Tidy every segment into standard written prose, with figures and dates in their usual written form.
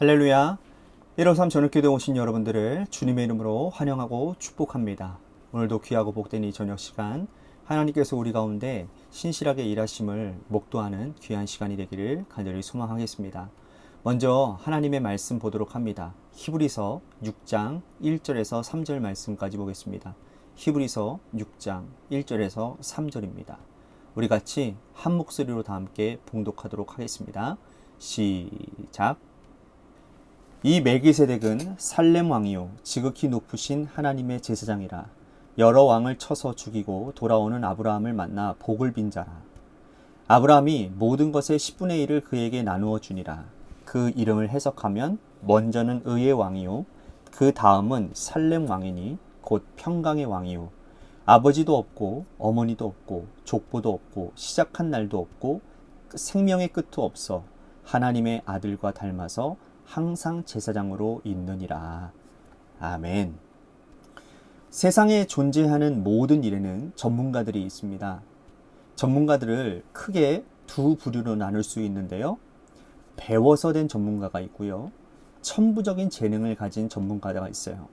할렐루야. 153 저녁교회 오신 여러분들을 주님의 이름으로 환영하고 축복합니다. 오늘도 귀하고 복된 이 저녁 시간 하나님께서 우리 가운데 신실하게 일하심을 목도하는 귀한 시간이 되기를 간절히 소망하겠습니다. 먼저 하나님의 말씀 보도록 합니다. 히브리서 6장 1절에서 3절 말씀까지 보겠습니다. 히브리서 6장 1절에서 3절입니다. 우리 같이 한 목소리로 다 함께 봉독하도록 하겠습니다. 시작. 이 멜기세덱은 살렘 왕이요 지극히 높으신 하나님의 제사장이라. 여러 왕을 쳐서 죽이고 돌아오는 아브라함을 만나 복을 빈 자라. 아브라함이 모든 것의 10분의 1을 그에게 나누어 주니라. 그 이름을 해석하면 먼저는 의의 왕이요 그 다음은 살렘 왕이니 곧 평강의 왕이요 아버지도 없고 어머니도 없고 족보도 없고 시작한 날도 없고 생명의 끝도 없어 하나님의 아들과 닮아서 항상 제사장으로 있느니라. 아멘. 세상에 존재하는 모든 일에는 전문가들이 있습니다. 전문가들을 크게 두 부류로 나눌 수 있는데요. 배워서 된 전문가가 있고요. 천부적인 재능을 가진 전문가가 있어요.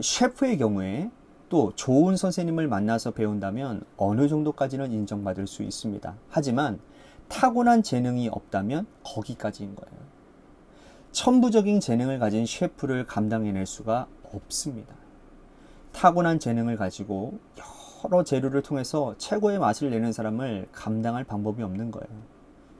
셰프의 경우에 또 좋은 선생님을 만나서 배운다면 어느 정도까지는 인정받을 수 있습니다. 하지만 타고난 재능이 없다면 거기까지인 거예요. 천부적인 재능을 가진 셰프를 감당해낼 수가 없습니다. 타고난 재능을 가지고 여러 재료를 통해서 최고의 맛을 내는 사람을 감당할 방법이 없는 거예요.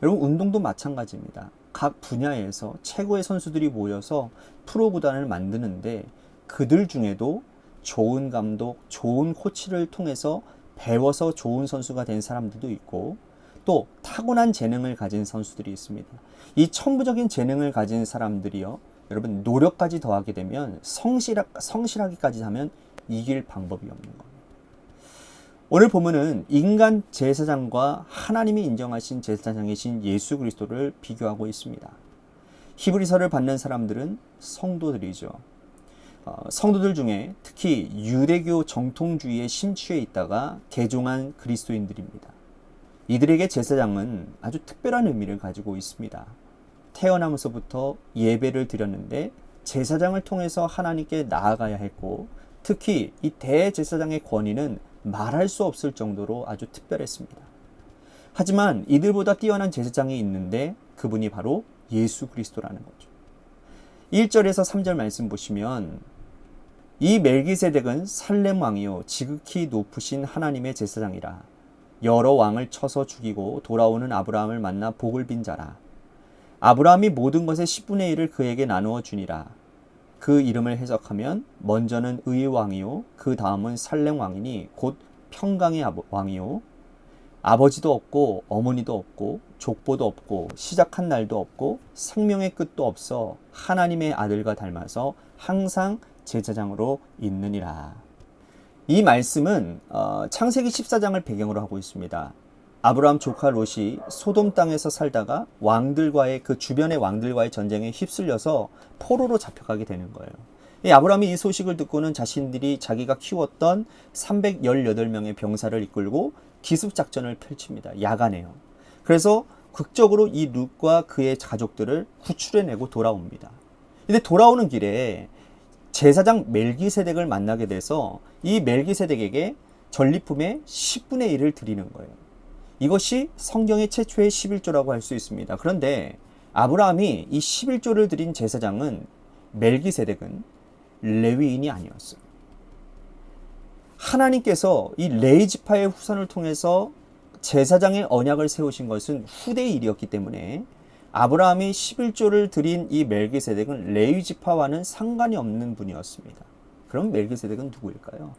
여러분, 운동도 마찬가지입니다. 각 분야에서 최고의 선수들이 모여서 프로구단을 만드는데 그들 중에도 좋은 감독, 좋은 코치를 통해서 배워서 좋은 선수가 된 사람들도 있고 또 타고난 재능을 가진 선수들이 있습니다. 이 천부적인 재능을 가진 사람들이요, 여러분 노력까지 더하게 되면 성실하기까지 하면 이길 방법이 없는 겁니다. 오늘 보면은 인간 제사장과 하나님이 인정하신 제사장이신 예수 그리스도를 비교하고 있습니다. 히브리서를 받는 사람들은 성도들이죠. 성도들 중에 특히 유대교 정통주의에 심취해 있다가 개종한 그리스도인들입니다. 이들에게 제사장은 아주 특별한 의미를 가지고 있습니다. 태어나면서부터 예배를 드렸는데 제사장을 통해서 하나님께 나아가야 했고 특히 이 대제사장의 권위는 말할 수 없을 정도로 아주 특별했습니다. 하지만 이들보다 뛰어난 제사장이 있는데 그분이 바로 예수 그리스도라는 거죠. 1절에서 3절 말씀 보시면 이 멜기세덱은 살렘 왕이요 지극히 높으신 하나님의 제사장이라. 여러 왕을 쳐서 죽이고 돌아오는 아브라함을 만나 복을 빈 자라. 아브라함이 모든 것의 10분의 1을 그에게 나누어 주니라. 그 이름을 해석하면 먼저는 의의 왕이요 그 다음은 살렘 왕이니 곧 평강의 왕이요 아버지도 없고 어머니도 없고 족보도 없고 시작한 날도 없고 생명의 끝도 없어 하나님의 아들과 닮아서 항상 제사장으로 있느니라. 이 말씀은 창세기 14장을 배경으로 하고 있습니다. 아브라함 조카 롯이 소돔 땅에서 살다가 왕들과의 그 주변의 왕들과의 전쟁에 휩쓸려서 포로로 잡혀가게 되는 거예요. 이 아브라함이 이 소식을 듣고는 자기가 키웠던 318명의 병사를 이끌고 기습 작전을 펼칩니다. 야간에요. 그래서 극적으로 이 룻과 그의 가족들을 구출해내고 돌아옵니다. 근데 돌아오는 길에 제사장 멜기세덱을 만나게 돼서 이 멜기세덱에게 전리품의 10분의 1을 드리는 거예요. 이것이 성경의 최초의 11조라고 할 수 있습니다. 그런데 아브라함이 이 11조를 드린 제사장은 멜기세덱은 레위인이 아니었어요. 하나님께서 이 레위 지파의 후손을 통해서 제사장의 언약을 세우신 것은 후대의 일이었기 때문에 아브라함이 11조를 드린 이 멜기세덱은 레위 지파와는 상관이 없는 분이었습니다. 그럼 멜기세덱은 누구일까요?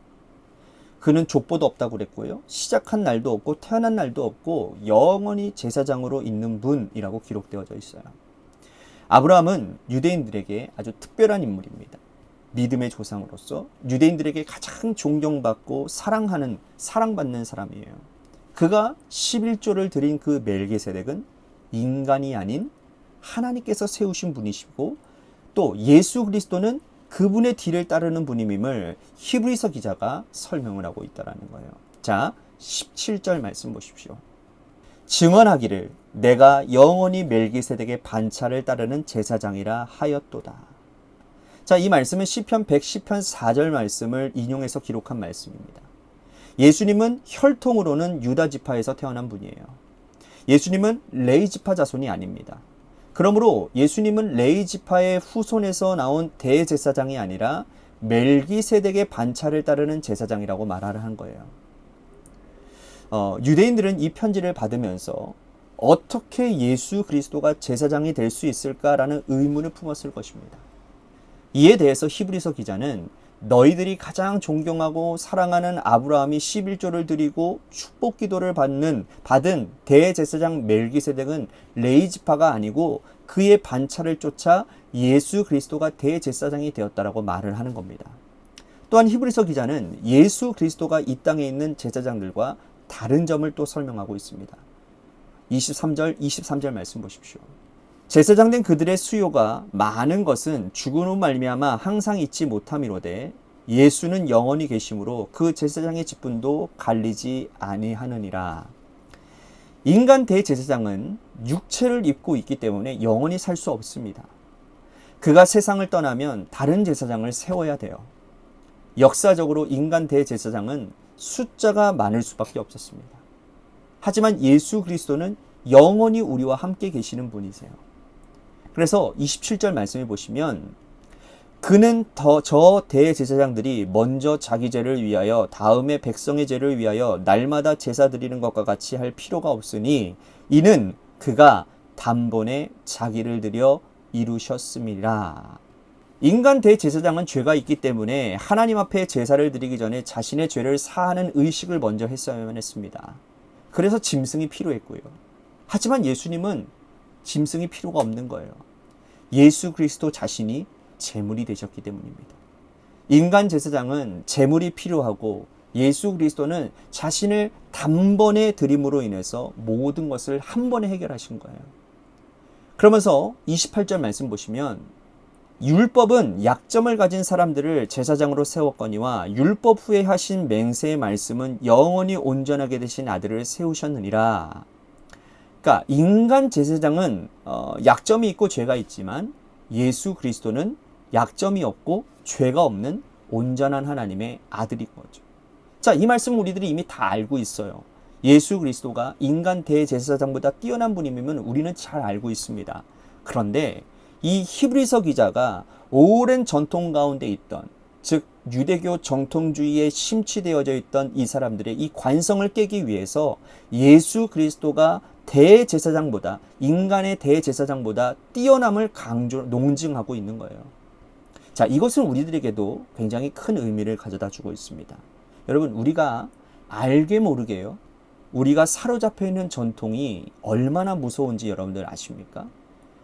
그는 족보도 없다고 그랬고요. 시작한 날도 없고 태어난 날도 없고 영원히 제사장으로 있는 분이라고 기록되어져 있어요. 아브라함은 유대인들에게 아주 특별한 인물입니다. 믿음의 조상으로서 유대인들에게 가장 존경받고 사랑받는 사람이에요. 그가 11조를 드린 그 멜기세덱은 인간이 아닌 하나님께서 세우신 분이시고 또 예수 그리스도는 그분의 뒤를 따르는 분임을 히브리서 기자가 설명을 하고 있다는 거예요. 자, 17절 말씀 보십시오. 증언하기를 내가 영원히 멜기세덱의 반차를 따르는 제사장이라 하였도다. 자, 이 말씀은 시편 110편 4절 말씀을 인용해서 기록한 말씀입니다. 예수님은 혈통으로는 유다 지파에서 태어난 분이에요. 예수님은 레위 지파 자손이 아닙니다. 그러므로 예수님은 레위 지파의 후손에서 나온 대제사장이 아니라 멜기세덱의 반차를 따르는 제사장이라고 말하는 거예요. 유대인들은 이 편지를 받으면서 어떻게 예수 그리스도가 제사장이 될 수 있을까라는 의문을 품었을 것입니다. 이에 대해서 히브리서 기자는 너희들이 가장 존경하고 사랑하는 아브라함이 11조를 드리고 축복 기도를 받은 대제사장 멜기세덱은 레위 지파가 아니고 그의 반차를 쫓아 예수 그리스도가 대제사장이 되었다라고 말을 하는 겁니다. 또한 히브리서 기자는 예수 그리스도가 이 땅에 있는 제사장들과 다른 점을 또 설명하고 있습니다. 23절 말씀 보십시오. 제사장 된 그들의 수요가 많은 것은 죽음으로 말미암아 항상 잊지 못함이로되 예수는 영원히 계심으로 그 제사장의 직분도 갈리지 아니하느니라. 인간 대제사장은 육체를 입고 있기 때문에 영원히 살 수 없습니다. 그가 세상을 떠나면 다른 제사장을 세워야 돼요. 역사적으로 인간 대제사장은 숫자가 많을 수밖에 없었습니다. 하지만 예수 그리스도는 영원히 우리와 함께 계시는 분이세요. 그래서 27절 말씀해 보시면 그는 저 대제사장들이 먼저 자기 죄를 위하여 다음에 백성의 죄를 위하여 날마다 제사 드리는 것과 같이 할 필요가 없으니 이는 그가 단번에 자기를 드려 이루셨음이라. 인간 대제사장은 죄가 있기 때문에 하나님 앞에 제사를 드리기 전에 자신의 죄를 사하는 의식을 먼저 했어야만 했습니다. 그래서 짐승이 필요했고요. 하지만 예수님은 짐승이 필요가 없는 거예요. 예수 그리스도 자신이 제물이 되셨기 때문입니다. 인간 제사장은 제물이 필요하고 예수 그리스도는 자신을 단번에 드림으로 인해서 모든 것을 한 번에 해결하신 거예요. 그러면서 28절 말씀 보시면 율법은 약점을 가진 사람들을 제사장으로 세웠거니와 율법 후에 하신 맹세의 말씀은 영원히 온전하게 되신 아들을 세우셨느니라. 그러니까 인간 제사장은 약점이 있고 죄가 있지만 예수 그리스도는 약점이 없고 죄가 없는 온전한 하나님의 아들인 거죠. 자, 이 말씀은 우리들이 이미 다 알고 있어요. 예수 그리스도가 인간 대제사장보다 뛰어난 분이면 우리는 잘 알고 있습니다. 그런데 이 히브리서 기자가 오랜 전통 가운데 있던, 즉 유대교 정통주의에 심취되어져 있던 이 사람들의 이 관성을 깨기 위해서 예수 그리스도가 대제사장보다, 인간의 대제사장보다 뛰어남을 논증하고 있는 거예요. 자, 이것은 우리들에게도 굉장히 큰 의미를 가져다 주고 있습니다. 여러분, 우리가 알게 모르게요, 우리가 사로잡혀 있는 전통이 얼마나 무서운지 여러분들 아십니까?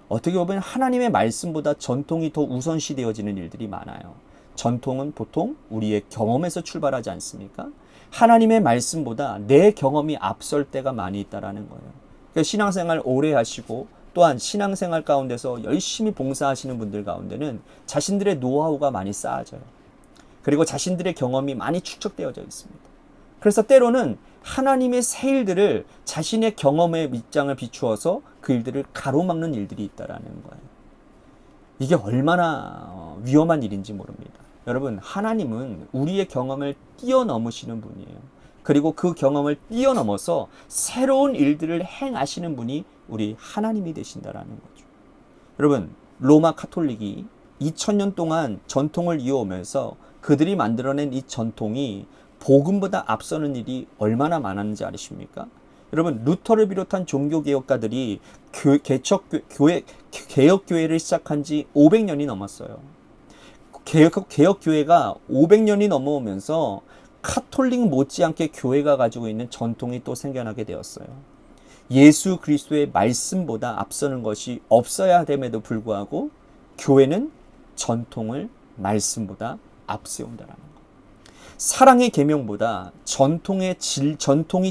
어떻게 보면 하나님의 말씀보다 전통이 더 우선시 되어지는 일들이 많아요. 전통은 보통 우리의 경험에서 출발하지 않습니까? 하나님의 말씀보다 내 경험이 앞설 때가 많이 있다라는 거예요. 그러니까 신앙생활 오래 하시고 또한 신앙생활 가운데서 열심히 봉사하시는 분들 가운데는 자신들의 노하우가 많이 쌓아져요. 그리고 자신들의 경험이 많이 축적되어져 있습니다. 그래서 때로는 하나님의 새 일들을 자신의 경험의 밑장을 비추어서 그 일들을 가로막는 일들이 있다라는 거예요. 이게 얼마나 위험한 일인지 모릅니다. 여러분, 하나님은 우리의 경험을 뛰어넘으시는 분이에요. 그리고 그 경험을 뛰어넘어서 새로운 일들을 행하시는 분이 우리 하나님이 되신다라는 거죠. 여러분, 로마 카톨릭이 2000년 동안 전통을 이어오면서 그들이 만들어낸 이 전통이 복음보다 앞서는 일이 얼마나 많았는지 아십니까? 여러분, 루터를 비롯한 종교개혁가들이 개혁교회를 시작한 지 500년이 넘었어요. 개혁교회가 500년이 넘어오면서 카톨릭 못지않게 교회가 가지고 있는 전통이 또 생겨나게 되었어요. 예수 그리스도의 말씀보다 앞서는 것이 없어야 됨에도 불구하고 교회는 전통을 말씀보다 앞세운다라는 것. 사랑의 계명보다 전통이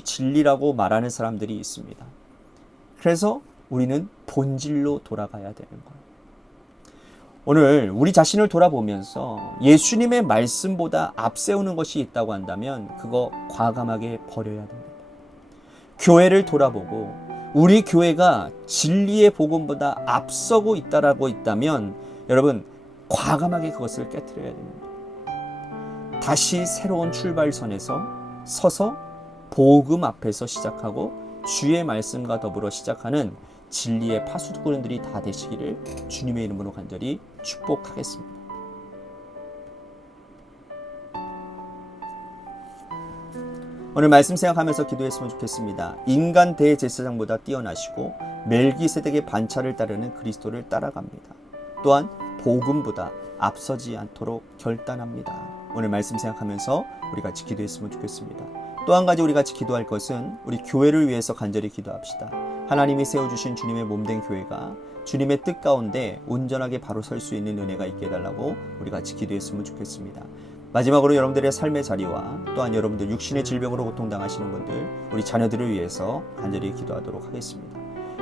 진리라고 말하는 사람들이 있습니다. 그래서 우리는 본질로 돌아가야 되는 거예요. 오늘 우리 자신을 돌아보면서 예수님의 말씀보다 앞세우는 것이 있다고 한다면 그거 과감하게 버려야 됩니다. 교회를 돌아보고 우리 교회가 진리의 복음보다 앞서고 있다라고 있다면 여러분 과감하게 그것을 깨트려야 됩니다. 다시 새로운 출발선에서 서서 복음 앞에서 시작하고 주의 말씀과 더불어 시작하는 진리의 파수꾼들이 다 되시기를 주님의 이름으로 간절히 축복하겠습니다. 오늘 말씀 생각하면서 기도했으면 좋겠습니다. 인간 대제사장보다 뛰어나시고 멜기세덱의 반차를 따르는 그리스도를 따라갑니다. 또한 복음보다 앞서지 않도록 결단합니다. 오늘 말씀 생각하면서 우리 같이 기도했으면 좋겠습니다. 또 한 가지 우리 같이 기도할 것은 우리 교회를 위해서 간절히 기도합시다. 하나님이 세워주신 주님의 몸된 교회가 주님의 뜻 가운데 온전하게 바로 설 수 있는 은혜가 있게 해달라고 우리 같이 기도했으면 좋겠습니다. 마지막으로 여러분들의 삶의 자리와 또한 여러분들 육신의 질병으로 고통당하시는 분들, 우리 자녀들을 위해서 간절히 기도하도록 하겠습니다.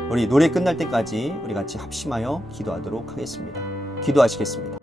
우리 노래 끝날 때까지 우리 같이 합심하여 기도하도록 하겠습니다. 기도하시겠습니다.